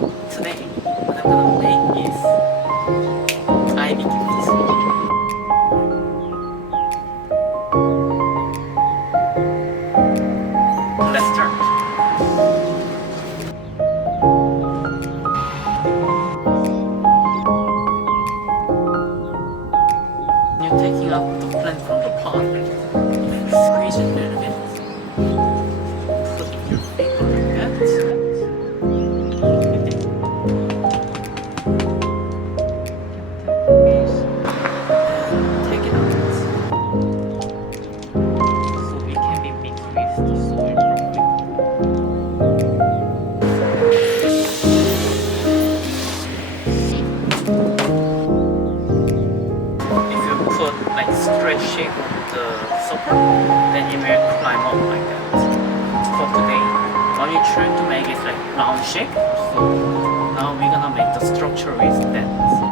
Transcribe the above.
Today, what I'm gonna make is ivy gift. Let's start. You're taking out the plant from the pot. Squeeze it a little bit. Put in your finger like that. Take it out. So it can be mixed with the soil properly. If you put like straight shape on the supper, then it will climb up like that. For today, now we're trying to make it like round shape. So now we're gonna make the structure with that.